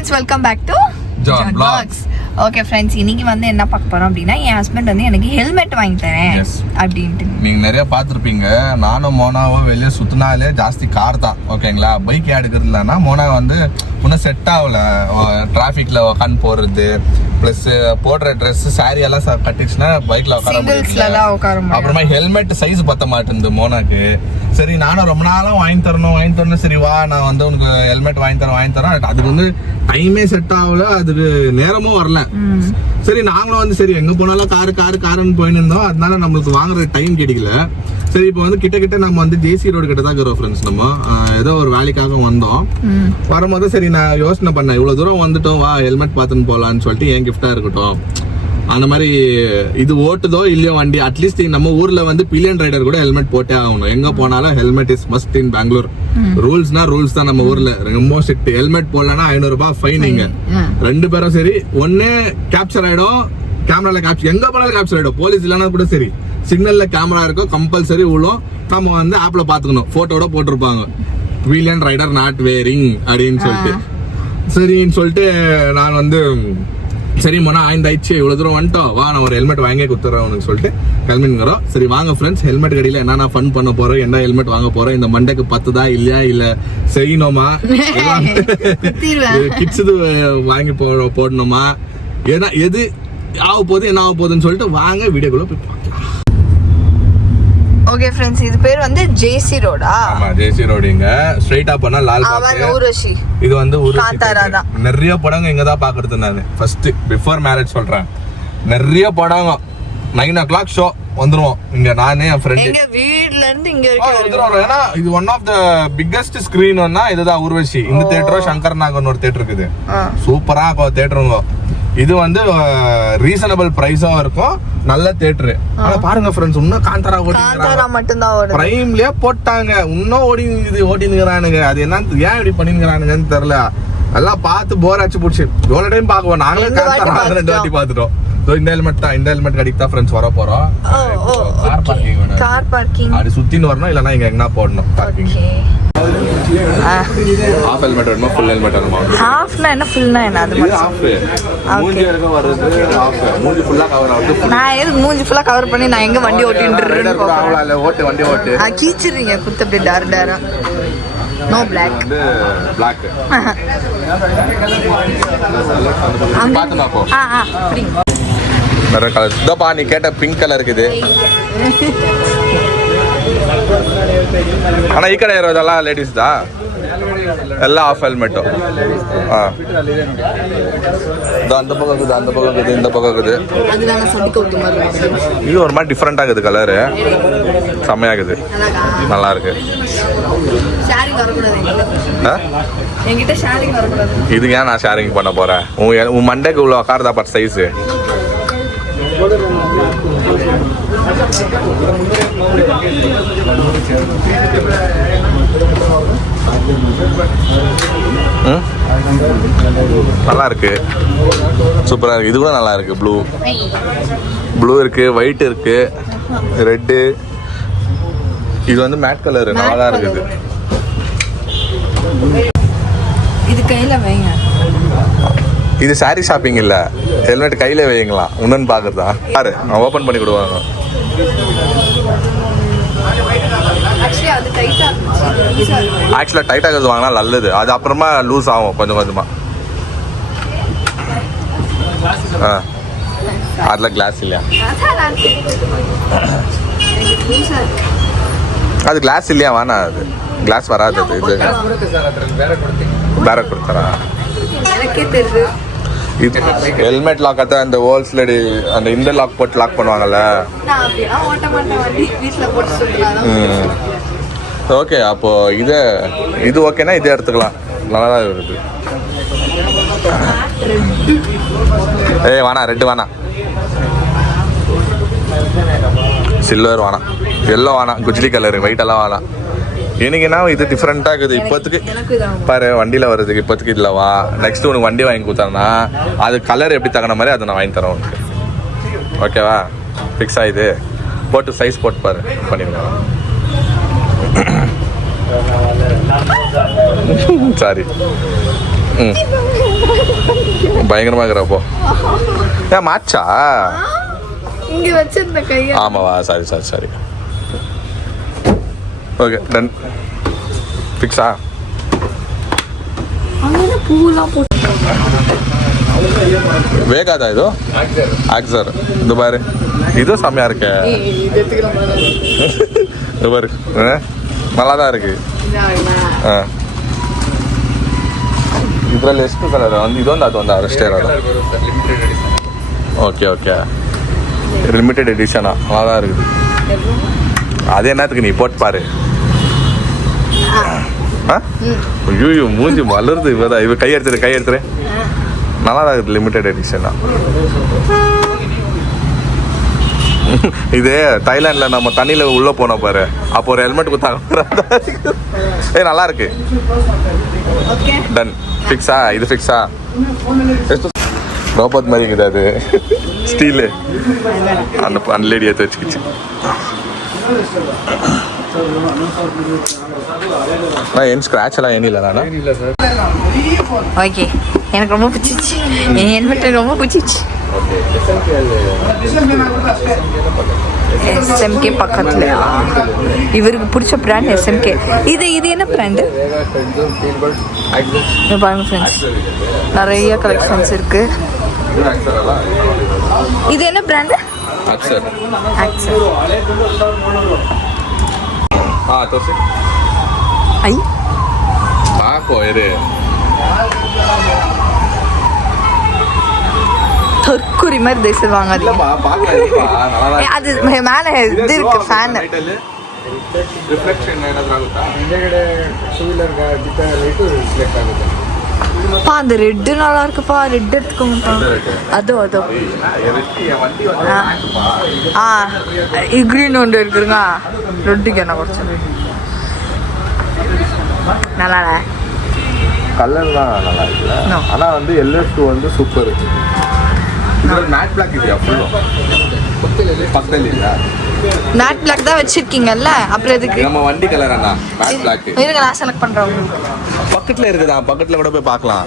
Friends, welcome back to John vlogs. Okay friends, இன்னைக்கு வந்து என்ன பார்க்க போறோம் அப்படின்னா, என் ஹஸ்பண்ட் வந்து எனக்கு ஹெல்மெட் வாங்கி தரேன் அப்படின்ட்டு. நீங்க நிறைய பார்த்துருப்பீங்க. நானும் மோனாவும் வெளியே சுத்தினாலே ஜாஸ்தி கார் தான். ஓகேங்களா, பைக் எடுக்கிறது இல்லைன்னா மோனா வந்து இன்னும் செட் ஆகல. டிராஃபிக்ல உட்காந்து போறது பிளஸ் போடுற ட்ரெஸ் சாரி எல்லாம் கட்டிச்சுன்னா பைக்ல உட்கார. அப்புறமா ஹெல்மெட் சைஸ் பத்த மாட்டேங்குது மோனாக்கு. சரி, நானும் ரொம்ப நாளா வாங்கி தரணும். சரி வா, நான் வந்து உனக்கு ஹெல்மெட் வாங்கி தரேன். அதுக்கு வந்து டைமே செட் ஆகல, அதுக்கு நேரமும் வரல. சரி, நாங்களும் வந்து சரி எங்க போனாலும் காருன்னு போயின்னு இருந்தோம். அதனால நம்மளுக்கு வாங்குற டைம் கிடைக்கல. சரி, இப்போ வந்து கிட்ட நம்ம வந்து ஜேசி ரோடு கிட்ட தான் இருக்கிறோம் ஃப்ரெண்ட்ஸ். நம்ம ஏதோ ஒரு வேலைக்காக வந்தோம். வரும்போது சரி நான் யோசனை பண்ணேன், இவ்வளவு தூரம் வந்துட்டோம், வா ஹெல்மெட் பார்த்துன்னு போலான்னு சொல்லிட்டு என் கிஃப்டா இருக்கட்டும். அந்த மாதிரி இது ஓட்டுதோ இல்லையோ வண்டி, அட்லீஸ்ட் நம்ம ஊர்ல வந்து பில்லியன் ரைடர் கூட ஹெல்மெட் போட்டே ஆகணும். எங்க போனாலும் helmet is must in Bangalore. ரூல்ஸ்னா ரூல்ஸ் தான். நம்ம ஊர்ல ரொம்ப ஸ்ட்ரிக்ட். ஹெல்மெட் போடலன்னா 500 ரூபாய் ஃபைன். இங்க 2 பேரும் சரி ஒன்னே கேப்சர் ஆயிடும், கேமரால கேப்சர், எங்க போனாலும் கேப்சர் ஆயிடும். போலீஸ் இல்லைன்னா கூட சரி, சிக்னல்ல கேமரா இருக்கும், கம்பல்சரி உள்ளோம். நம்ம வந்து ஆப்ல பாத்துக்கணும், போட்டோட போட்டிருப்பாங்க பில்லியன் ரைடர் நாட் வேரிங் அப்படின்னு சொல்லிட்டு. சரின்னு சொல்லிட்டு நான் வந்து சரி மோனா ஆயிடுச்சு, இவ்வளவு தூரம் வந்துட்டோம், வா நான் ஒரு ஹெல்மெட் வாங்கி கொடுத்துறேன் சொல்லிட்டு கிளம்பிங்கிறோம். சரி வாங்க ஃப்ரெண்ட்ஸ், ஹெல்மெட் கடையில என்னென்ன ஃபன் பண்ண போறோம், என்ன ஹெல்மெட் வாங்க போறோம், இந்த மண்டைக்கு பத்துதா இல்லையா, இல்ல செய்யணுமா, கிட்ஸ் வாங்கி போடணுமா, எது ஆக போகுது என்ன ஆக போகுதுன்னு சொல்லிட்டு வாங்க வீடியோக்குள்ள போய் பார்க்கலாம். ஓகே ஃப்ரெண்ட்ஸ், இது பேர் வந்து ஜேசி ரோடா? ஆமா, ஜேசி ரோடுங்க. ஸ்ட்ரைட்டா போனா லால் பாக். ஊர்வசி. இது வந்து காந்தாரா தான். நிறைய படங்க இங்க தான் பாக்குறது. நான் ஃபர்ஸ்ட் பிஃபோர் மேரேஜ் சொல்றேன், நிறைய படங்க 9 o'clock ஷோ வந்துருவோம் இங்க. நானே என் ஃப்ரெண்ட் எங்க வீட்ல இருந்து இங்க வரைக்கும். ஏன்னா இது one of the biggest screen இதுதான் ஊர்வசி. இந்த தியேட்டரும் சங்கர் நாகர் ஒரு தியேட்டர் இருக்குது, சூப்பரா இருக்கும் தியேட்டருங்க. இது வந்து ரீசனபிள் பிரைஸா இருக்கும், நல்ல தியேட்டர். ஆனா பாருங்க ஃப்ரெண்ட்ஸ், இன்னும் காந்தாரா மட்டும்தான் பிரைம்லயே போட்டாங்க, இன்னும் ஓடினுங்கிறானுங்க. அது என்ன, ஏன் இப்படி பண்ணிங்கிறானுங்கன்னு தெரியல. எல்லாம் பார்த்து போர் ஆச்சு போச்சு. எவ்வளவு டைம் பாக்குவோம், நாங்களே காந்தாரா 2 வாட்டி பாத்துட்டோம். இந்த ஹெல்மெட் கடைக்கு தான் ஃப்ரெண்ட்ஸ் வர போறோம். கார் பார்க்கிங் அது சுத்தின்னு வரணும், இல்லனா இங்க எங்கனா போடணும் பார்க்கிங். ஹாஃப் ஹெல்மெட் வேணுமா, ஃபுல் ஹெல்மெட் வேணுமா? ஹாஃப்னா என்ன, ஃபுல்னா என்ன? அது ஹாஃப் மூஞ்சி வரைக்கும் வருது. ஹாஃப் மூஞ்சி ஃபுல்லா கவர் ஆகுது. நான் எதுக்கு மூஞ்சி ஃபுல்லா கவர் பண்ணி நான் எங்க வண்டி ஓட்டிட்டு இருக்கேன்? அவளால வண்டி ஓட்டு கீச்சிடுறீங்க குத்து அப்படியே டாரா. No black. black. பாத்துமா போ. வேற கலர் இதோப்பா, நீ கேட்ட பிங்க் கலர் இருக்குது. ஆனா ಈ ಕಡೆ ಇರೋದೆಲ್ಲ ಲೇಡೀಸ್ ದಾ ಎಲ್ಲ ಆಫ್ ಹೆಲ್ಮೆಟ್. அந்த பக்கம் இருக்குது, இந்த பக்கம் இருக்குது. இது ஒரு மாதிரி டிஃப்ரெண்ட் ஆகுது, கலரு செம்மையாகுது, நல்லா இருக்கு. இது ஏன் நான் ஷேரிங் பண்ண போறேன்? உன் மண்டைக்கு உள்ள உட்காருதா பட் சைஸ். நல்லா இருக்கு, சூப்பரா இருக்கு. இது கூட நல்லா இருக்கு. ப்ளூ இருக்கு, ஒயிட் இருக்கு, ரெட்டு. இது வந்து மேட் கலர், நல்லா இருக்குது. இது கையில வைங்க. இது சாரி ஷாப்பிங் இல்ல, ஹெல்மெட் கையில வைங்களா இன்னொன்னு பாக்குறதா பாரு. நான் ஓபன் பண்ணி கொடுவாங்க. ஆக்சுவலா டைட்டா இருக்கிறது வாங்கினா நல்லது, அது அப்புறமா லூஸ் ஆகும் கொஞ்சம் கொஞ்சமா. அதுல கிளாஸ் இல்லையா? அது கிளாஸ் இல்லையா? வேணா, அது கிளாஸ் வராது. அது இது வேற கொடுத்தரா? ஹெல்மெட் லாக் அதான் இந்த ஹோல்ஸ்லடி அந்த இந்த லாக் போட்டு லாக் பண்ணுவாங்கல்ல. ஓகே, அப்போ இது ஓகேனா இதே எடுத்துக்கலாம், நல்லா தான் இருக்குது. வேணாம், ரெட்டு வேணாம், சில்வர் வேணாம், எல்லோ வேணாம், குஜ்லி கலரு, ஒயிட் எல்லாம் வேணாம். எனக்கு என்ன இது டிஃப்ரெண்டா இருக்குது இப்போத்துக்கு. பாரு வண்டியில வருதுக்கு இப்போத்துக்கு. இதுல வா, நெக்ஸ்ட் உனக்கு வண்டி வாங்கி கொடுத்தாங்கன்னா அது கலர் எப்படி தகுந்த மாதிரி அதை நான் வாங்கி தரேன் உனக்கு. ஓகேவா? ஃபிக்ஸ் ஆகுது, போட்டு சைஸ் போட்டு பாரு பண்ணிருக்கேன். சாரி. பயங்கரமா இருக்கிறப்போ ஏன் மாச்சா இங்க வச்சிருந்த கையை. ஆமாவா சாரி ஓகே டன் ஃபிக்ஸா. அங்கே பூலாம் போட்டு வேகாதா இதோ ஆக்சர் இந்த பாரு இதோ செம்மையா இருக்கு. இந்த பாரு நல்லா தான் இருக்கு. ಇದ್ರಲ್ಲಿ ಎಷ್ಟು ಕಲರ್ ಒಂದು ಇದೊಂದು ಅದೊಂದು ಅಷ್ಟೇ ಇರೋದು. ஓகே லிமிட்டெட் எடிஷனா நல்லா தான் இருக்குது. அது என்னத்துக்கு நீ போட்டு பாரு. ஐயோ மூஞ்சி மலருது. இவதான் இவ கை எடுத்துரு நல்லா தான் இருக்குது. லிமிட்டெட் எடிஷனா இது தைலாண்ட்ல நம்ம தண்ணியில உள்ள போனோம் பாரு, அப்போ ஒரு ஹெல்மெட் கொடுத்தாங்க. நல்லா இருக்கு. டன் ஃபிக்ஸா. இது ஃபிக்ஸா. ரோபோட் மாதிரி இருக்குது அது. ஸ்டீலு அந்த லேடி எடுத்து வச்சுக்கிச்சு. என் ஸ்க்ராட்ச் எல்லாம் ஏன் இல்லை தானே. ஓகே எனக்கு ரொம்ப பிடிச்சிச்சு. என் ஹெல்மெட் ரொம்ப பிடிச்சிச்சு. எஸ்எம்கே பக்கத்துல இவருக்கு பிடிச்ச பிராண்ட் எஸ்எம்கே. இது என்ன பிராண்டு பாருங்க ஃப்ரெண்ட்ஸ், நிறைய கலெக்ஷன்ஸ் இருக்கு. இது என்ன பிராண்டு? அக்சர். ஐ தற்கொலை மாதிரி தேசம் வாங்காதீங்க. ಅದು ಮೇಲೆ ಇದು ಇருக்கு ಫ್ಯಾನ್. பா அந்த ரெட்டு நல்லா இருக்குப்பா. ரெட் எடுத்துக்கோங்கப்பா. அதோ கிரீன் ஒன்று இருக்குங்க. ரெட்டுக்கு என்ன குறைச்சது? நல்லா கலர்லாம் நல்லா இருக்குல்ல. ஆனா வந்து LS2 வந்து சூப்பர். மேட் பிளாக் இல்லையா ஃபுல்லும் பக்கத்தில் இல்லையா? மேட் பிளாக் தான் வச்சிருக்கீங்கல்ல, அப்புறம் எதுக்கு? நம்ம வண்டி கலர் அண்ணா மேட் பிளாக். இருங்க நான் செலக்ட் பண்றேன் உங்களுக்கு. பக்கத்துல இருக்குதா, பக்கத்துல கூட போய் பார்க்கலாம்.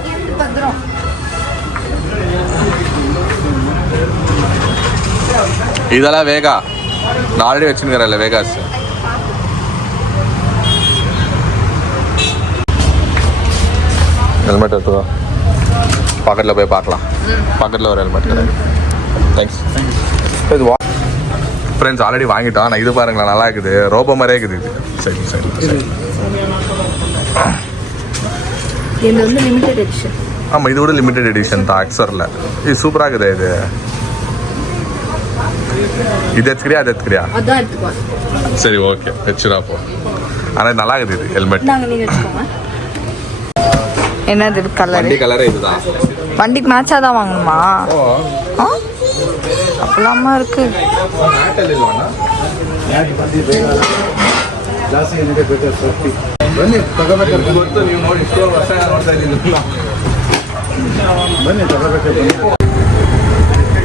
இதெல்லாம் வேகா நான் ஆல்ரெடி வச்சுருக்கிறேன்ல வேகாஸ். ஹெல்மெட் எடுத்துவா, பக்கத்தில் போய் பார்க்கலாம். பக்கத்தில் ஒரு ஹெல்மெட் கிடையாது. தேங்க்ஸ். இது ஃப்ரெண்ட்ஸ் ஆல்ரெடி வாங்கிட்டோம். நான் இது பாருங்களேன், நல்லா இருக்குது. ரோபோ மாதிரியே இருக்குது இது. சரி இது வந்து லிமிடெட் எடிஷன். ஆமாம், இது கூட லிமிடெட் எடிஷன் தான் அக்சரில். இது சூப்பராக இருக்குது. இது எடுத்துக்கிறியா அது எடுத்துக்கிறியா? அதான் எடுத்துக்கோ. சரி ஓகே வச்சுடா போ. ஆனால் நல்லா இருக்குது இது ஹெல்மெட். என்னது கலர்? வண்டி கலரே இதுதான். வண்டிக்கு மேட்சா தான் வாங்கணுமா? அப்பலாமா இருக்கு.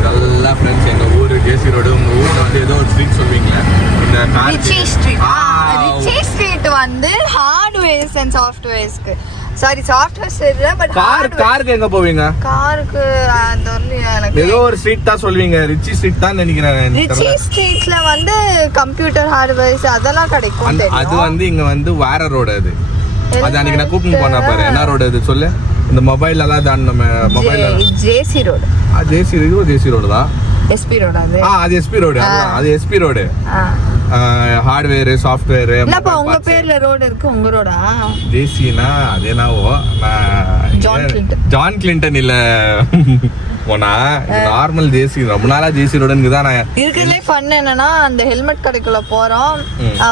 இதெல்லாம் ஃப்ரெண்ட்ஸ் எங்கள் ஊர் ஜேசி ரோடு. உங்கள் ஊரில் வந்து ஏதோ ஒரு ஸ்ட்ரீட் சொல்லுவீங்களா? இந்த ரிச்சி ஸ்ட்ரீட். ரிச்சி ஸ்ட்ரீட் வந்து ஹார்ட்வேர்ஸ் அண்ட் சாஃப்ட்வேர்ஸ்க்கு. சாரி சாஃப்ட்வேர்ஸ் இல்ல, பட் காருக்கு எங்க போவீங்க? காருக்கு அந்த வந்து எனக்கு ஏதோ ஒரு ஸ்ட்ரீட் தான் சொல்வீங்க. ரிச்சி ஸ்ட்ரீட் தான் நினைக்கிறேன். ரிச்சி ஸ்ட்ரீட்ல வந்து கம்ப்யூட்டர் ஹார்ட்வேர்ஸ் அதெல்லாம் கிடைக்கும். அது வந்து இங்க வந்து வேற ரோடு. அது அன்னைக்கு நான் கூப்பிட்டு போனா பாரு. என்ன ரோடு அது சொல்லு? இந்த மொபைல் எல்லாம் தான் நம்ம மொபைல் ஜேசி ரோடு. ஜேசி ரோடு தான். எஸ்பி ரோடு அது. அது எஸ்பி ரோடு. அது எஸ்பி ரோடு. Hardware software. என்னப்பா உங்க பேர்ல ரோடு இருக்கு? உங்க ரோடா? ஜேசினா அது என்னவோ ஜான் கிளின்டன் இல்ல போனா நார்மல் ஜேசி. ரொம்ப நாளா ஜேசி ரோடுன்னு தான். நான் இருக்கிறதுலே ஃபன் என்னன்னா அந்த ஹெல்மெட் கடைக்குள்ள போறோம்.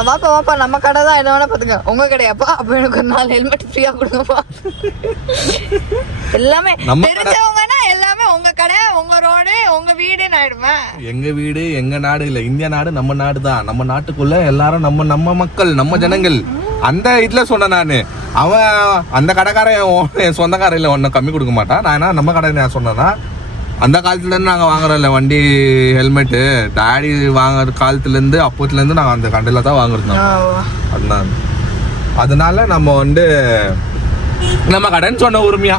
வாப்பா நம்ம கடை தான். என்ன வேணா பாத்துங்க. உங்க கடையாப்பா? அப்ப எனக்கு ஒரு 4 ஹெல்மெட் ஃப்ரீயா கொடுங்கப்பா. எல்லாமே தெரிஞ்சவங்கன்னா எல்லாமே உங்க கடை, உங்க ரோடு, உங்க வீடுன்னு ஆயிடுவேன். எங்க வீடு எங்க நாடு இல்ல, இந்திய நாடு நம்ம நாடு தான். நம்ம நாட்டுக்குள்ள எல்லாரும் நம்ம மக்கள், நம்ம ஜனங்கள். அந்த இதுல சொன்ன நானு. அவன் அந்த கடைக்காரன் என் சொந்தக்காரன் இல்ல, ஒன்னும் கம்மி கொடுக்க மாட்டான். நான் என்ன நம்ம கடை நான் சொன்னேன்னா, அந்த காலத்துல இருந்து நாங்க வாங்குறோம்ல வண்டி ஹெல்மெட்டு. டாடி வாங்குற காலத்துல இருந்து அப்போத்துல இருந்து நாங்க அந்த கடையில தான் வாங்குறோம். அதுதான். அதனால நம்ம வந்து நம்ம கடைன்னு சொன்ன உரிமையா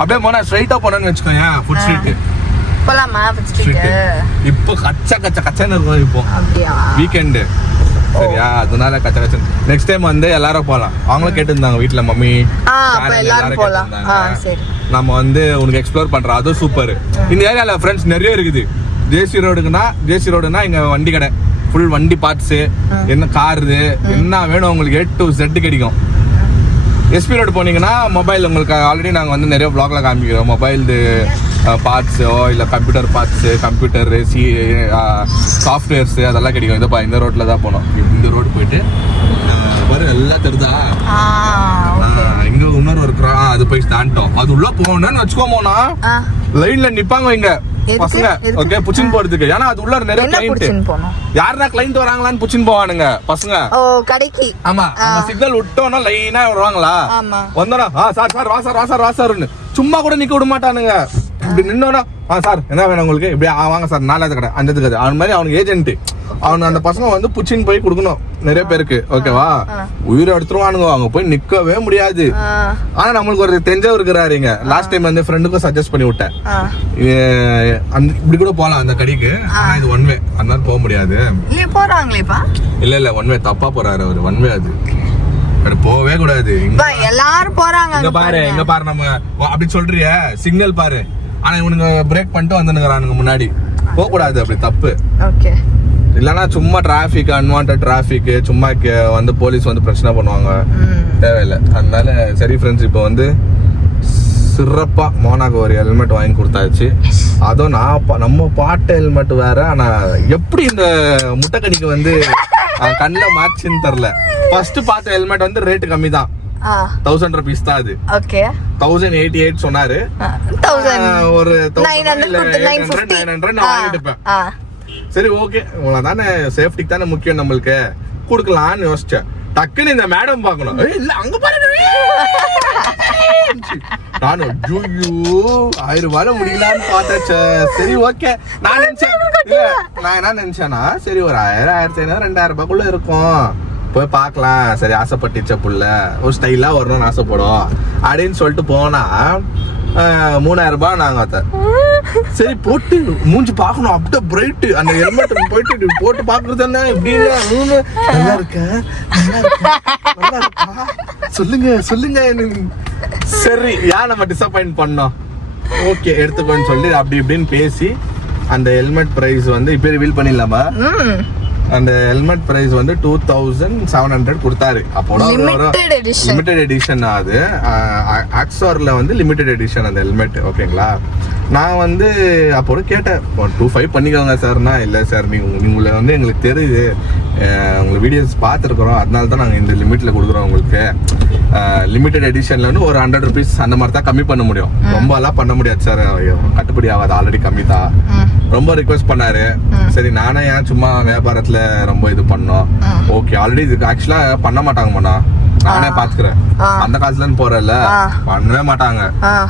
அப்படியே போனா ஸ்ட்ரைட்டா போனேன்னு வச்சுக்கோங்க ஃபுட் ஸ்ட்ரீட் போலாமா ஃபுட் ஸ்ட்ரீட் இப்போ கச்சன்னு இருக்கும் இப்போ அப்படியா வீக்கெண்டு சரியா அதனால கச்ச நெக்ஸ்ட் டைம் வந்து எல்லாரும் போலாம் அவங்களும் கேட்டிருந்தாங்க வீட்டுல மம்மி எல்லாரும் போலாம் சரி நம்ம வந்து உனக்கு எக்ஸ்ப்ளோர் பண்றோம் அதுவும் சூப்பர் இந்த ஏரியால ஃப்ரெண்ட்ஸ் நிறைய இருக்குது ஜேசி ரோடுனா இங்க வண்டி கடை ஃபுல் வண்டி பார்ட்ஸ் என்ன காரு என்ன வேணும் உங்களுக்கு A to Z கிடைக்கும் எஸ்பி ரோடு போனீங்கன்னா மொபைல் உங்களுக்கு ஆல்ரெடி நாங்கள் வந்து நிறைய வ்ளாக்ல காமிக்கிறோம் மொபைல் பார்ட்ஸோ இல்லை கம்ப்யூட்டர் பார்ட்ஸு கம்ப்யூட்டர் சாஃப்ட்வேர்ஸு அதெல்லாம் கிடைக்கும் இதப்பா இந்த ரோட்டில் தான் போனோம் இந்த ரோடு போயிட்டு பாரு எல்லாம் தெரியுதா இங்க இன்னொரு இருக்கிறா அது போய் தாண்டோம் அது உள்ள போகணும்னு வச்சுக்கோமோனா லைன்ல நிப்பாங்க இங்க பசங்க ஓகே புச்சின் போறதுக்கு ஏன்னா அது உள்ள நிறைய கிளைண்ட் யாருன்னா கிளைண்ட் வராங்களான்னு புச்சின் போவானுங்க பசங்க கடைக்கு ஆமா நம்ம சிக்னல் விட்டோம்னா லைனா வருவாங்களா வந்தோனா சார் வாசாருன்னு சும்மா கூட நிக்க விட மாட்டானுங்க இப்படி நின்னோன்னா சார் என்ன வேணும் உங்களுக்கு இப்படி வாங்க சார் 4வது கடை 5வது கடை அவன் மாதிரி அவனுக்கு ஏஜென்ட் அவனு அந்த பசங்க வந்து புச்சின் போய் கொடுக்கணும் நிறைய பேருக்கு ஓகேவா உயிரை எடுத்துருவானுங்க அவங்க போய் நிக்கவே முடியாது ஆனா நம்மளுக்கு ஒரு தெரிஞ்சவர் இருக்கிறாருங்க லாஸ்ட் டைம் வந்து ஃப்ரெண்டுக்கும் சஜஸ்ட் பண்ணி விட்டேன் இப்படி கூட போலாம் அந்த கடைக்கு ஆனா இது ஒன் வே அதனால போக முடியாது இல்ல ஒன் வே தப்பா போறாரு அவரு ஒன் வே அது போகவே கூடாது எல்லாரும் போறாங்க இங்க பாரு நம்ம அப்படி சொல்றிய சிக்னல் பாரு ஆனா இவனுங்க பிரேக் பண்ணிட்டு வந்துனுங்கறானுங்க முன்னாடி போக கூடாது அப்படி தப்பு இல்லனா சும்மா டிராபிக் அன்வான்ட் டிராபிக் சும்மா வந்து போலீஸ் வந்து பிரச்சனை பண்ணுவாங்க தேவையில்லை அதனால சரி ஃப்ரெண்ட்ஸ் இப்போ வந்து சிறப்பா மோனாக்கு ஒரு ஹெல்மெட் வாங்கி கொடுத்தாச்சு அதுவும் நம்ம பாட்டு ஹெல்மெட் வேற ஆனா எப்படி இந்த முட்டைக்கணிக்கு வந்து கண்ணில் மாச்சுன்னு தெரியல ஃபர்ஸ்ட் பார்த்த ஹெல்மெட் வந்து ரேட் கம்மி தான் 1000 rupees தான் அது 1088 சொன்னாரு ஒரு 900 நான் வாங்கிட்டுப்பேன் சரி ஓகே உங்களதானே சேஃப்டிக்கு தானே முக்கியம் நம்மளுக்கு கொடுக்கலாம்னு யோசிச்சேன் டக்குன்னு இந்த மேடம் பாக்கணும் இல்ல அங்க பாருங்க நானும் 1000 ரூபாய் முடியலான்னு பார்த்தேன் சரி ஓகே நான் நினைச்சேன் நான் என்ன நினைச்சேன்னா சரி ஒரு 1500 2000 இருக்கும் போய் பார்க்கலாம் சரி ஆசைப்பட்டுச்ச புள்ள ஒரு ஸ்டைலா வரணும்னு ஆசைப்படும் அப்படின்னு சொல்லிட்டு போனா 3000 ரூபாய் நாங்க சரி போட்டு மூஞ்சி பாக்கணும் அப்படியே பிரைட் அந்த ஹெல்மெட் போயிட்டு போட்டு பாக்குறது என்ன இப்படி நல்லா இருக்கா சொல்லுங்க சரி ஏன் நம்ம டிசப்பாயிண்ட் பண்ணோம் ஓகே எடுத்துக்கோன்னு சொல்லி அப்படி இப்படின்னு பேசி அந்த ஹெல்மெட் பிரைஸ் வந்து இப்ப ரிவீல் பண்ணிடலாமா அந்த ஹெல்மெட் பிரைஸ் வந்து 2700 கொடுத்தாரு அப்போட லிமிடெட் எடிஷன் அது ஆக்ஸார்ல வந்து லிமிடெட் எடிஷன் அந்த ஹெல்மெட் ஓகேங்களா நான் வந்து அப்போது கேட்டேன் 25 பண்ணிக்கோங்க சார்னா இல்லை சார் உங்களை வந்து எங்களுக்கு தெரியுது உங்களை வீடியோஸ் பார்த்துருக்குறோம் அதனால தான் நாங்கள் இந்த லிமிட்டில் கொடுக்குறோம் உங்களுக்கு லிமிடெட் எடிஷன்ல வந்து ஒரு 100 rupees அந்த மாதிரி தான் கம்மி பண்ண முடியும் ரொம்பலாம் பண்ண முடியாது சார் கட்டுப்படி ஆகாது ஆல்ரெடி கம்மி தான் ரொம்ப ரிக்வெஸ்ட் பண்ணாரு சரி நானே ஏன் சும்மா வியாபாரத்துல ரொம்ப இது பண்ணோம் ஓகே ஆல்ரெடி இதுக்கு ஆக்சுவலா பண்ண மாட்டாங்கம்மா நானே பாத்துக்கிறேன் அந்த காசுல போறல பண்ணவே மாட்டாங்க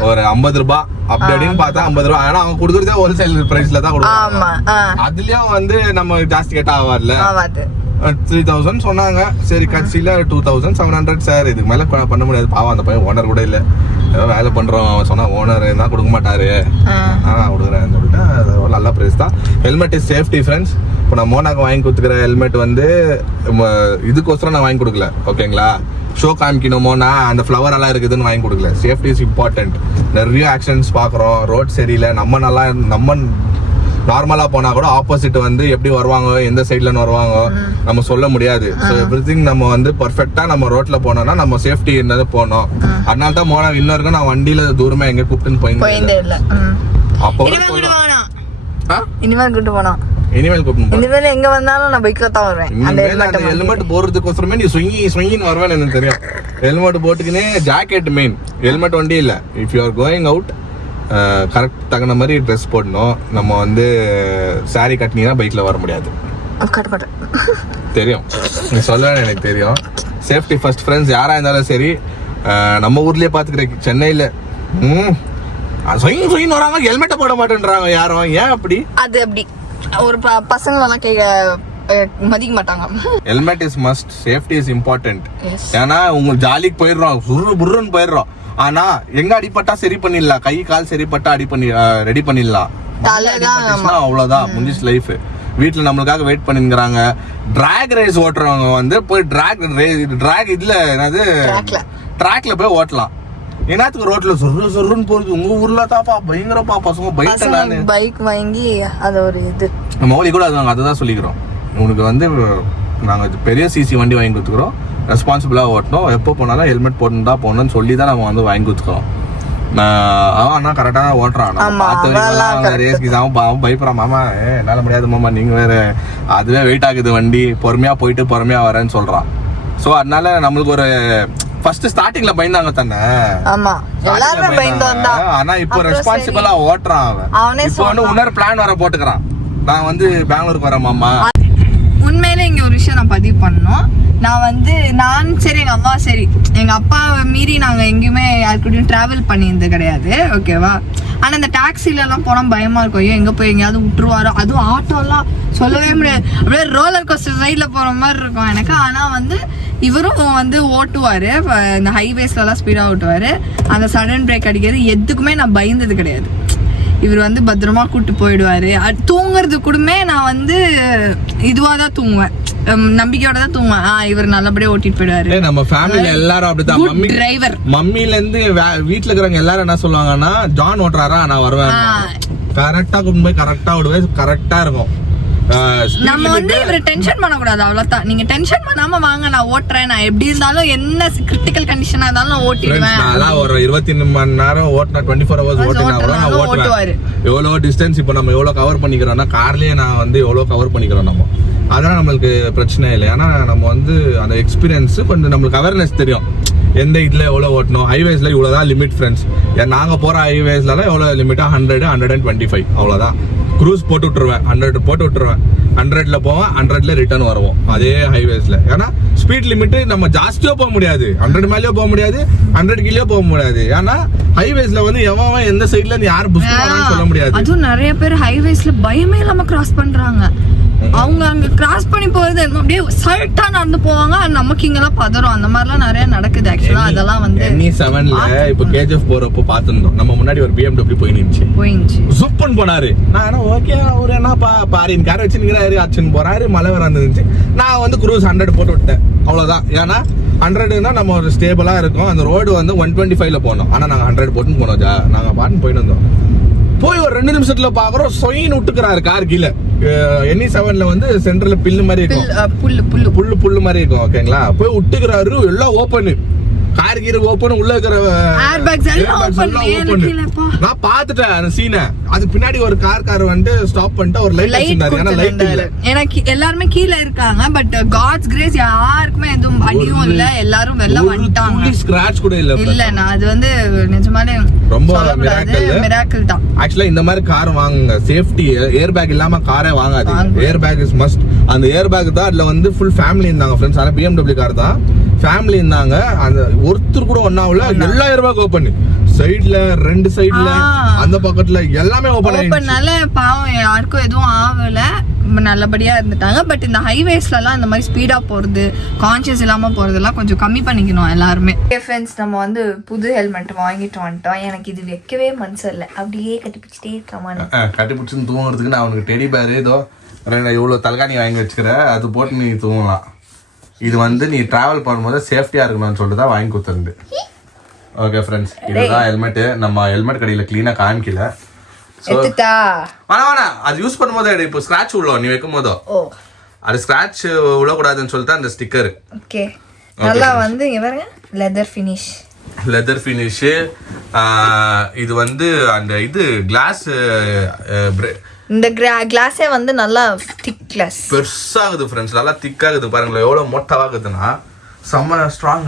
ஒரு 50 ரூபாய் அப்படி அப்படின்னு பார்த்தா 50 ரூபாய் ஆனா அவங்க கொடுக்குறதே ஹோல்சேல் பிரைஸ்ல தான் கொடுக்குறாங்க அதுலயும் வந்து நம்ம ஜாஸ்தி கேட்டா ஆவார்ல 3000 சொன்னாங்க சரி கட்சியில 2700 சார் இதுக்கு மேல பண்ண முடியாது பாவம் அந்த பையன் ஓனர் கூட இல்ல ஏதோ வேலை பண்றோம் சொன்னா ஓனர் தான் கொடுக்க மாட்டாரு கொடுக்குறேன்னு சொல்லிட்டு நல்ல பிரைஸ் தான் ஹெல்மெட் இஸ் சேஃப்டி ஃப்ரெண்ட்ஸ் இப்போ நான் மோனாக்கு வாங்கி கொடுத்துக்கிற ஹெல்மெட் வந்து இதுக்கோசரம் நான் வாங்கி கொடுக்கல ஓகேங்களா ஷோ காமிக்கணுமோனா அந்த ஃப்ளவர் எல்லாம் இருக்குதுன்னு வாங்கி கொடுக்கல சேஃப்டி இஸ் இம்பார்ட்டன்ட் நிறைய ஆக்சிடென்ட்ஸ் பார்க்குறோம் ரோட் சரியில்லை நம்ம நார்மலாக போனால் கூட ஆப்போசிட் வந்து எப்படி வருவாங்க எந்த சைட்லன்னு வருவாங்க நம்ம சொல்ல முடியாது ஸோ எவ்ரிதிங் நம்ம வந்து பர்ஃபெக்டாக நம்ம ரோட்டில் போனோம்னா நம்ம சேஃப்டி என்னது போனோம் அதனால தான் போனா இன்னொரு நான் வண்டியில் தூரமாக எங்கே கூப்பிட்டுன்னு போயிருந்தேன் அப்போ இனிமேல் எங்க வந்தாலும் நான் பைக்ல தான் வருவேன் அந்த ஹெல்மெட் போடுறதுக்கோசரமே நீ ஸ்விங்கின்னு வருவேன் எனக்கு தெரியும் ஹெல்மெட் போட்டுக்கினே ஜாக்கெட் மெயின் ஹெல்மெட் வண்டி இல்ல if you are going out correct தகுந்த மாதிரி ட்ரெஸ் போடணும் நம்ம வந்து சாரி கட்டினீங்கன்னா பைக்ல வர முடியாது தெரியும் நீ சொல்லுவேன்னு எனக்கு தெரியும் சேஃப்டி ஃபர்ஸ்ட் ஃப்ரெண்ட்ஸ் யாரா இருந்தாலும் சரி நம்ம ஊர்லயே பாத்துக்கிறேன் சென்னையில வராங்க ஹெல்மெட்டை போட மாட்டேன்றாங்க யாரும் ஏன் அப்படி அது அப்படி ஒரு பசங்க எல்லாம் மதிக்க மாட்டாங்க helmet is must safety is important ஏன்னா உங்களுக்கு ஜாலிக்கு போயிடுறோம் சுரு புருன்னு போயிடுறோம் ஆனா எங்க அடிபட்டா சரி பண்ணிடலாம், கை கால் சரிப்பட்டா ரெடி பண்ணிடலாம். அவ்வளவுதான், முடிஞ்சிச்சு லைஃப். வீட்டுல நம்மளுக்காக வெயிட் பண்ணிருக்காங்க. டிராக் ரேஸ் ஓட்டுறவங்க வந்து போய் டிராக் இதுல என்னது ட்ராக்ல போய் ஓட்டலாம். என்னத்துக்கு ரோட்ல சொருன்னு போறது? உங்க ஊர்ல தாப்பா பயங்கரப்பா பசங்க பைக் வாங்கி அது ஒரு இது மௌலி கூட அதுதான் சொல்லிக்கிறோம். உனக்கு வந்து நாங்க பெரிய சிசி வண்டி வாங்கி கொடுத்துக்கிறோம், ரெஸ்பான்சிபிளா ஓட்டணும், எப்போ போனாலும் ஹெல்மெட் போட்டுன்னு தான் போகணும்னு சொல்லி தான் நம்ம வந்து வாங்கி கொடுத்துக்கிறோம். அவன் கரெக்டா தான் ஓட்டுறான். ரேஸ்க்கு அவன் பயப்படுறான். மாமா என்னால முடியாது மாமா, நீங்க வேற அதுவே வெயிட் ஆகுது வண்டி, பொறுமையா போயிட்டு பொறுமையா வரேன்னு சொல்றான். சோ அதனால நம்மளுக்கு ஒரு ஃபர்ஸ்ட் ஸ்டார்டிங்ல பயந்தாங்க தானே. ஆமா, எல்லாரும் பயந்தாங்க. ஆனா இப்போ ரெஸ்பான்சிபிளா ஓட்டுறான் அவன். இப்போ வந்து இன்னொரு பிளான் வர போட்டுக்கிறான், நான் வந்து பெங்களூருக்கு வரேன் மாமா. உண்மையிலே இங்க ஒரு விஷயம் நான் பதிவு பண்ணோம். நான் சரி, எங்க அம்மா சரி, எங்க அப்பா மீறி நாங்க எங்கேயுமே யாருக்கூடயும் டிராவல் பண்ணியிருந்தது கிடையாது, ஓகேவா. ஆனா இந்த டாக்ஸில எல்லாம் போனா பயமா இருக்கும். ஐயோ எங்க போய் எங்கேயாவது விட்டுருவாரோ, அதுவும் ஆட்டோ எல்லாம் சொல்லவே முடியாது, அப்படியே ரோலர் கோஸ்டர் ரைட்ல போற மாதிரி இருக்கும் எனக்கு. ஆனா வந்து இவரும் வந்து ஓட்டுவாரு, இந்த ஹைவேஸ்ல எல்லாம் ஸ்பீடா ஓட்டுவாரு. அந்த சடன் பிரேக் அடிக்கிறது எதுக்குமே நான் பயந்தது கிடையாது. இவர் வந்து பத்திரமா கூட்டு போயிடுவாரு. தூங்குறது கூடமே நான் வந்து இதுவாதான் தூங்குவேன், நம்பிக்கையோட தான் தூங்குவேன். இவர் நல்லபடியா ஓட்டிட்டு போயிடுவாரு. நம்ம ஃபேமிலில எல்லாரும் அப்படிதான். மம்மி டிரைவர், மம்மில இருந்து வீட்டுல இருக்கிறவங்க எல்லாரும் என்ன சொல்லுவாங்கன்னா, ஜான் ஓட்டுறாரா நான் வருவேன், கரெக்டா கூட்டு போய் கரெக்டா விடுவேன், கரெக்டா இருக்கும். நம்ம வந்து இவரை டென்ஷன் பண்ணக்கூடாது, அவ்வளவுதான். நீங்க டென்ஷன் பண்ணாம வாங்க, நான் ஓட்டுறேன், நான் எப்படி இருந்தாலும் என்ன கிரிட்டிக்கல் கண்டிஷனா இருந்தாலும் நான் ஓட்டிடுவேன். நான் ஒரு 24 மணி நேரம் ஓட்டினா 24 ஹவர்ஸ் ஓட்டினா கூட நான் ஓட்டுவேன். எவ்வளவு டிஸ்டன்ஸ் இப்போ நம்ம எவ்வளவு கவர் பண்ணிக்கிறோம்னா, கார்லயே நான் வந்து எவ்வளவு கவர் பண்ணிக்கிறோம் நம்ம, அதெல்லாம் நம்மளுக்கு பிரச்சனை இல்லை. ஆனா நம்ம வந்து அந்த எக்ஸ்பீரியன்ஸ் கொஞ்சம் நம்மளுக்கு அவேர்னஸ் தெரியும், எந்த இதுல எவ்வளவு ஓட்டணும். ஹைவேஸ்ல இவ்வளவுதான் லிமிட் ஃப்ரெண்ட்ஸ். நாங்க போற ஹைவேஸ்லாம் எவ்வளவு லிமிட்டா 100, 125 அவ்வளவுதான். க்ரூஸ் போட்டு விட்டுருவேன், 100 போட்டு விட்டுருவேன், 100ல போவேன், 100ல ரிட்டர்ன் வருவோம் அதே ஹைவேஸ்ல. ஏன்னா ஸ்பீட் லிமிட் நம்ம ஜாஸ்தியோ போக முடியாது, 100 மேலேயோ போக முடியாது, 100 கீழே போக முடியாது. ஏன்னா ஹைவேஸ்ல வந்து எவன் எந்த சைட்ல இருந்து யாரும் புஷ் பண்ணான்னு சொல்ல முடியாது. அதுவும் நிறைய பேர் ஹைவேஸ்ல பயமே இல்லாம கிராஸ் பண்றாங்க. அவங்க அங்க கிராஸ் பண்ணி போறது அப்படியே சல்ட்டா நடந்து போவாங்க, நமக்கு இங்கெல்லாம் பதறும். அந்த மாதிரிலாம் நிறைய நடக்குது ஆக்சுவலா. அதெல்லாம் வந்து NE7ல இப்போ KGF போறப்போ பாத்துருந்தோம், நம்ம முன்னாடி ஒரு BMW போயிடுச்சு, சூப்பன் போனாரு. நான் ஓகே அவர் என்ன பாரின் கார் வச்சு நிக்கிறாரு, அச்சுன்னு போறாரு, மழை வர இருந்துச்சு. நான் வந்து க்ரூஸ் 100 போட்டு விட்டேன், அவ்வளவுதான். ஏன்னா 100னா நம்ம ஒரு ஸ்டேபிளா இருக்கும். அந்த ரோடு வந்து 125ல போனோம், ஆனா நாங்க 100 போட்டுன்னு போனோம். நாங்க பாட்டுன்னு போயிட்டு வந்தோம். போய் ஒரு 2 நிமிஷத்துல பாக்குறோம், சொயின்னு விட்டுக்கிறாரு கார் கீழே. NE7ல வந்து சென்டர்ல பில்லு மாதிரி இருக்கும், புல்லு மாதிரி இருக்கும், ஓகேங்களா. போய் விட்டுக்கிறாரு, எல்லாம் ஓப்பன், கார் கீரை ஓப்பன், உள்ள இருக்கிற ஏர் பேக்ஸ் எல்லாம் ஓப்பன். நான் பாத்துட்டேன் அந்த சீனை. அது பின்னாடி ஒரு கார் வந்து ஸ்டாப் பண்ணிட்டு ஒரு லைட் வச்சிருந்தாரு. ஏன்னா லைட் இல்ல, எனக்கு எல்லாரும் கீழ இருக்காங்க. பட் காட்ஸ் கிரேஸ் யாருக்குமே எதுவும் அடியும் இல்ல, எல்லாரும் வெல்ல வந்துட்டாங்க. ஸ்கிராட்ச் கூட இல்ல. நான் அது வந்து நிஜமாலே ரொம்ப மிராக்கிள் தான். ஆக்சுவலா இந்த மாதிரி கார் வாங்குங்க, சேஃப்டி ஏர் பேக் இல்லாம காரே வாங்காதீங்க. Air bag is must. அந்த ஏர் பேக் தான் அதுல வந்து ஃபுல் ஃபேமிலி இருந்தாங்க ஃப்ரெண்ட்ஸ். ஆனா BMW கார் தான் ஃபேமிலி இருந்தாங்க. அந்த ஒருத்தர் கூட ஒன்னாவுல எல்லா ஏர் பேக் ஓபன், சைடுல 2 சைடுல அந்த பக்கத்துல எல்லாமே ஓபன்னால பாவம் யாருக்கும் எதுவும் ஆகல, நல்லபடியா இருந்துட்டாங்க. பட் இந்த ஹைவேஸ்ல எல்லாம் இந்த மாதிரி ஸ்பீடா போறது, கான்சியஸ் இல்லாம போறதெல்லாம் கொஞ்சம் கம்மி பண்ணிக்கணும் எல்லாருமே. ஃப்ரெண்ட்ஸ், நம்ம வந்து புது ஹெல்மெட் வாங்கிட்டு வந்துட்டோம். எனக்கு இது வைக்கவே மனசு இல்லை, அப்படியே கட்டிப்பிடிச்சிட்டே இருக்கலாமான்னு. கட்டிப்பிடிச்சுன்னு தூங்குறதுக்கு நான் அவனுக்கு டெடி பேர் ஏதோ இவ்வளவு தலகாணி வாங்கி வச்சுக்கிற, அது போட்டு நீ தூங்கலாம். இது வந்து நீ டிராவல் பண்ணும்போது சேஃப்டியா இருக்கணும்னு சொல்லிட்டு தான் வாங்கி கொடுத்துருந்து. ஓகே ஃப்ரெண்ட்ஸ், இதுதான் ஹெல்மெட். நம்ம ஹெல்மெட் கடையில கிளீனா காமிக்கல. அது யூஸ் பண்ணும்போது இப்போ ஸ்கிராட்ச் உள்ள நீ வைக்கும் போதோ அது ஸ்கிராட்ச் விழக்கூடாதுன்னு சொல்லிட்டு அந்த ஸ்டிக்கர். ஓகே, நல்லா வந்து இங்க பாருங்க, லெதர் ஃபினிஷ். இது வந்து அந்த இது கிளாஸ், இந்த கிளாஸே வந்து நல்லா திக் கிளாஸ், பெருசாகுது ஃப்ரெண்ட்ஸ், நல்லா திக்காகுது. பாருங்களேன் எவ்வளவு மோட்டாவாகுதுன்னா, செம்ம ஸ்ட்ராங்.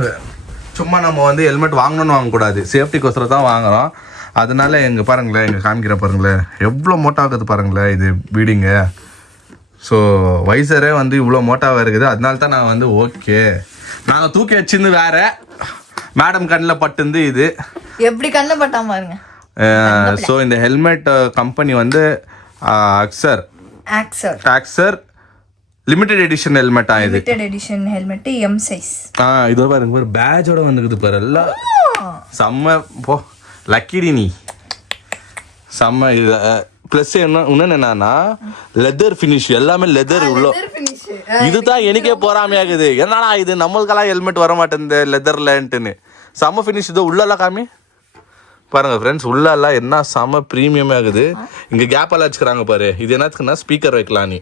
சும்மா நம்ம வந்து ஹெல்மெட் வாங்கணும்னு வாங்கக்கூடாது, சேஃப்டிக்கோசரம் தான் வாங்குறோம். அதனால எங்க பாருங்களேன், எங்க காமிக்கிற பாருங்களேன் எவ்வளோ மோட்டாகுது பாருங்களேன் இது பீடிங்கு. ஸோ வைசரே வந்து இவ்வளோ மோட்டாவாக இருக்குது. அதனால தான் நான் வந்து ஓகே நாங்கள் தூக்கி வச்சிருந்து வேற மேடம் கண்ணில் பட்டுந்து இது எப்படி கண்ணில் பட்டா பாருங்க. ஸோ இந்த ஹெல்மெட் கம்பெனி வந்து Axor limited edition helmet limited edition helmet M size. இது பாருங்க, ஒரு பேட்ஜோட வந்துக்குது பாரு எல்லாம். செம்ம போ லக்கிடி நீ செம்ம இது ப்ளஸ் இன்னொன்று என்னன்னா லெதர் ஃபினிஷ் எல்லாமே லெதர் உள்ள இதுதான் எனக்கே போறாமையாகுது என்னடா இது நம்மளுக்கெல்லாம் ஹெல்மெட் வர மாட்டேங்குது லெதர்லன்ட்டுன்னு செம்ம ஃபினிஷ் இது உள்ளெல்லாம் காமி பாருங்க ஃப்ரெண்ட்ஸ் உள்ளெல்லாம் என்ன செம்ம ப்ரீமியமே ஆகுது இங்கே கேப் எல்லாம் வச்சுக்கிறாங்க பாரு இது என்னத்துக்குன்னா ஸ்பீக்கர் வைக்கலாம் நீ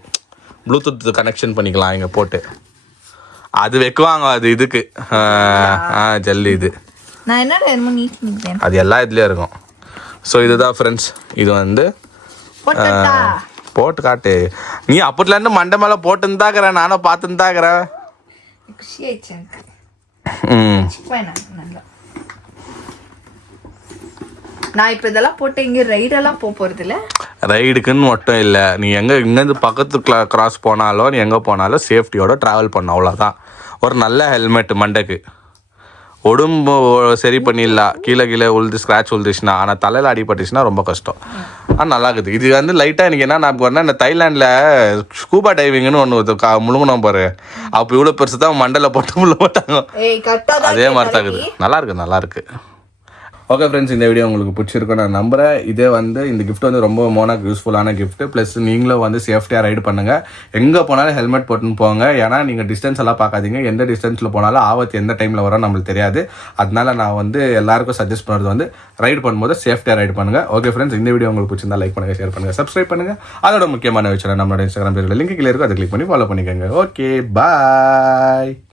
ப்ளூடூத் கனெக்ஷன் பண்ணிக்கலாம் இங்கே போட்டு அது வைக்குவாங்க அது இதுக்கு ஜல்லி இது நான் என்ன நீட் அது எல்லா இதுலேயும் இருக்கும் ஸோ இதுதான் ஃப்ரெண்ட்ஸ் இது வந்து போட்டு காட்டு நீ அப்பட்லேருந்து மண்டை மேலே போட்டுன்னு தாக்குற நானும் பார்த்துன்னு தாக்குறேன் நான் இப்போ இதெல்லாம் போட்டு இங்கே ரைடெல்லாம் போகிறது இல்லை ரைடுக்குன்னு மட்டும் இல்லை நீ இங்கேருந்து பக்கத்து கிராஸ் போனாலோ நீ எங்கே போனாலும் சேஃப்டியோட ட்ராவல் பண்ண அவ்வளோதான் ஒரு நல்ல ஹெல்மெட் மண்டைக்கு உடம்பு சரி பண்ணிடலாம் கீழே உழுது ஸ்க்ராட்ச் உழுதுச்சுன்னா ஆனால் தலையில் அடிபட்டுச்சுன்னா ரொம்ப கஷ்டம் ஆனால் நல்லா இருக்குது இது வந்து லைட்டாக எனக்கு என்ன நான் வரேன்னா இந்த தைலாண்டில் ஸ்கூபா டைவிங்னு ஒன்று முழுங்கணும் பாரு அப்போ இவ்வளோ பெருசு தான் மண்டையில் போட்டு முள்ள மாட்டாங்க அதே மாதிரி தான் இருக்குது நல்லா இருக்கு ஓகே ஃப்ரெண்ட்ஸ் இந்த வீடியோ உங்களுக்கு பிடிச்சிருக்கும் நான் நம்புறேன் இதே வந்து இந்த கிஃப்ட் வந்து ரொம்ப மோனாக்கு யூஸ்ஃபுல்லான கிஃப்ட் ப்ளஸ் நீங்களும் வந்து சேஃப்டியாக ரைடு பண்ணுங்கள் எங்கே போனாலும் ஹெல்மெட் போட்டுன்னு போங்க ஏன்னா நீங்கள் டிஸ்டன்ஸ் எல்லாம் பார்க்காதீங்க எந்த டிஸ்டன்ஸில் போனாலும் ஆபத்து எந்த டைமில் வரும் நம்மளுக்கு தெரியாது அதனால நான் வந்து எல்லாருக்கும் சஜஸ்ட் பண்ணுறது வந்து ரைடு பண்ணும்போது சேஃப்டியாக ரைடு பண்ணுங்கள் ஓகே ஃப்ரெண்ட்ஸ் இந்த வீடியோ உங்களுக்கு பிடிச்சிருந்தா லைக் பண்ணுங்கள் ஷேர் பண்ணுங்கள் சப்ஸ்கிரைப் பண்ணுங்கள் அதோட முக்கியமான விஷயம் நம்மளோட இன்ஸ்டாகிராம் பேரில் லிங்க் கீழே இருக்கும் அதை கிளிக் பண்ணி ஃபாலோ பண்ணிக்கோங்க ஓகே பாய்